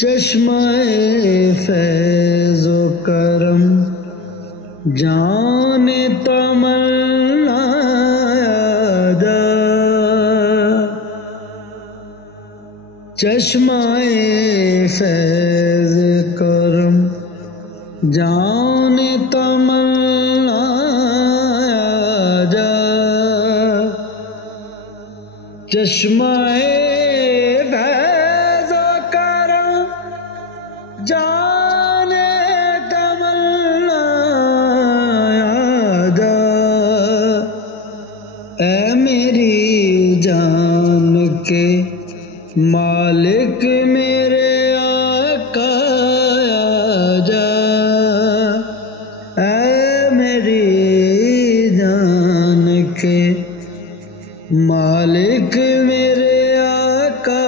چشمہ فیض و کرم جان تمنا جا، چشمہ فیض کرم جان تمنا جا، چشمہ جان تمنا جا، اے میری جان کے مالک میرے آقا جا، اے میری جان کے مالک میرے آقا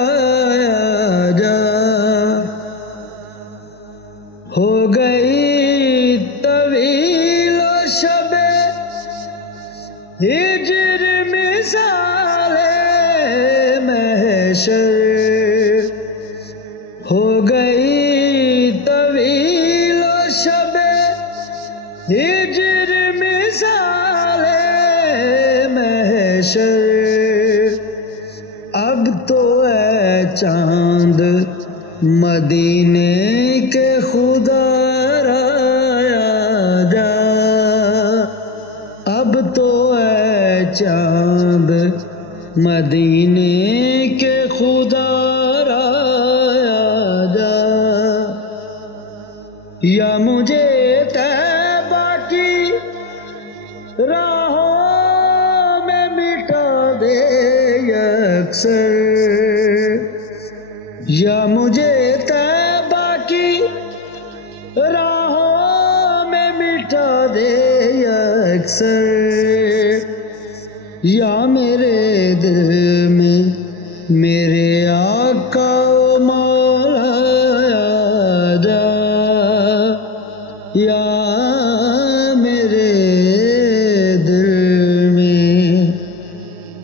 جا، ہو گئی طویل و شب ہجر مثال محشر، ہو گئی طویل و شب ہجر مثال محشر، اب تو اے چاند مدینے کے خدا رایا جا، اب تو اے چاند مدینے کے خدا رایا جا، یا مجھے طیبہ کی راہوں میں مٹا دے یکسر، یا مجھے طیبہ کی راہوں میں مٹا دے یکسر، یا میرے دل میں میرے آقا و مولا جا، یا میرے دل میں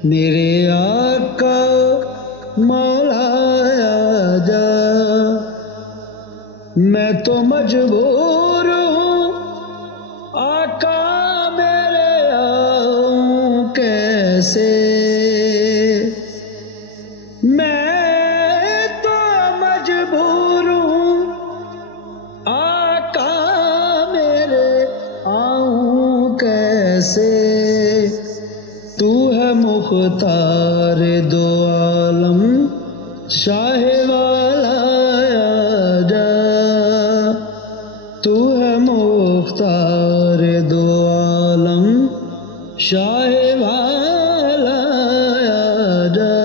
میرے آقا و مولا جا، میں تو مجبور ہوں آقا میرے آؤں کیسے، میں تو مجبور ہوں آقا میرے آؤں کیسے، تو ہے مختار دو عالم شاہ والا جا، تو ہے مختار دو عالم شاہ والا جا،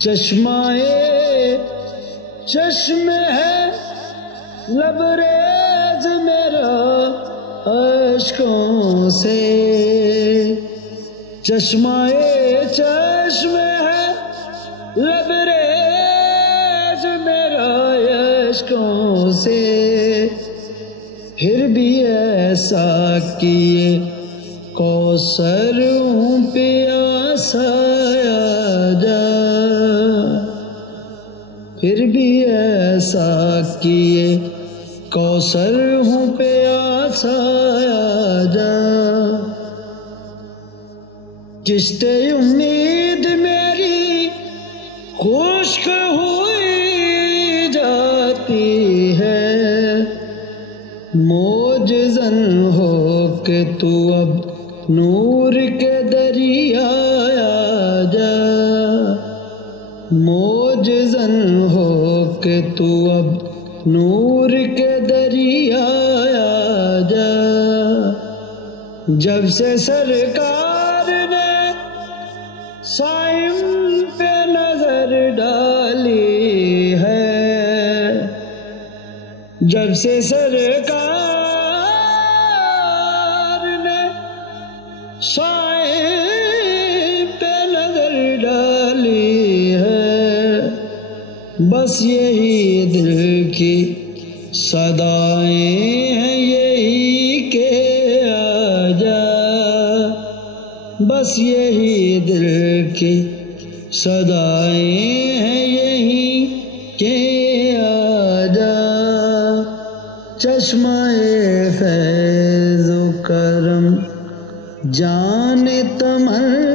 چشمہ چشم ہے لبریز میرا اشکوں سے، چشمہ چشم ہے لبریز میرا اشکوں سے، پھر بھی ایسا کیے کوثر ہوں پیاسا جا، پھر بھی ایسا کیے کوثر ہوں پیاسا جا، کشت امید میری خشک ہوئی جاتی ہے، موجزن ہو کہ تو اب نور کے دریا جا، موجزن ہو کہ تو اب نور کے دریا جا، جب سے سرکار نے سائم پہ نظر ڈالی ہے، جب سے سرکار نے سائم پہ نظر ڈالی ہے، بس یہی دل کی صدائیں ہیں یہی کہ آجا، بس یہی دل کی صدائیں ہیں یہی کہ آجا، چشمہ فیض و کرم جان تمنا